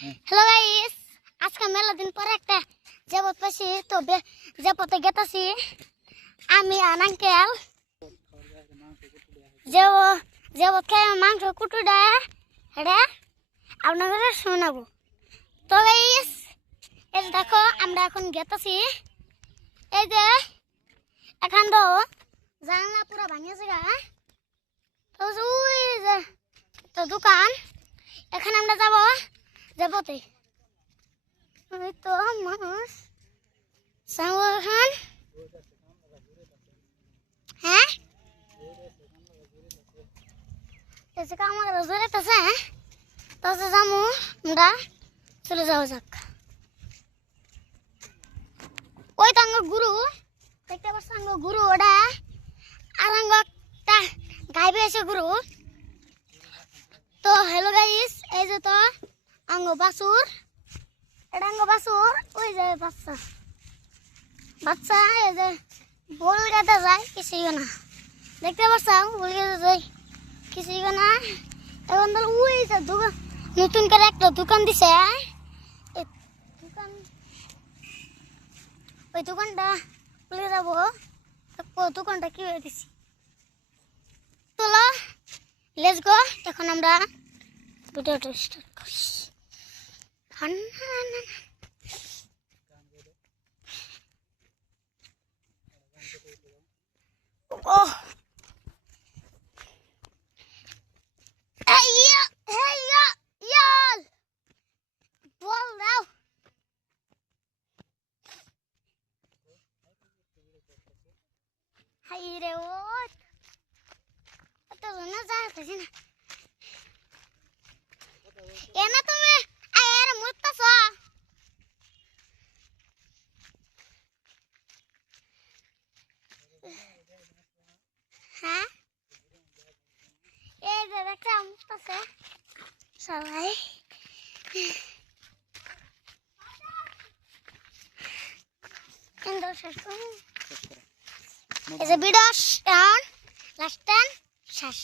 Hello guys, আজকে মেলা দিন পরে একটা জেবত পাইছি। তো জেবতে গেতাছি আমি আর আঙ্কেল জেবত খেয়ে মাংস কুটু দেয় এটা আপনাদের শোনাবো। তো গাইস এই যে দেখো আমরা এখন গেতাছি। এই যে এখন তো জানলা পুরো ভাঙিয়েছে গা। তো ওই যে তো দোকান, এখানে আমরা যাবো জেবতে। ওই তো মানুষ এখন হ্যাঁ আমার জোরেতেছে। তো যাবো আমরা, চলে যাওয়া যাক। ওই তো আঙ্গ গুরু দেখতে পাচ্ছ, আঙ্গ গুরু ওটা আর আঙ্গ একটা গাইবে এসে গুরু। তো হ্যালো গাইস, এই যে তো আঙ্গ বাসুর, এটা আঙ্গ বাসুর। ওই যে বাচ্চা বাচ্চা এই যে বল গাতে যায়, কিছুই না দেখতে পাচ্ছ, বল গাতে যায় কিছুই না। এখন তো ওই যে নতুন করে একটা দোকান দিছে। দোকান ওই দোকানটা খুলে যাবো। দোকানটা কি হয়ে দিছি, চলো লেটস গো। এখন আমরা ভিডিওটা স্টার্ট করি। ও বল দাও। হাই রে, ও তো না যাইতেছি না। এনা তুমি আয়ার মুততাছ। হ্যাঁ এই যে দেখতে মুততাছে সবাই। এই যে ভিডিও লাস্ট টাইম শেষ।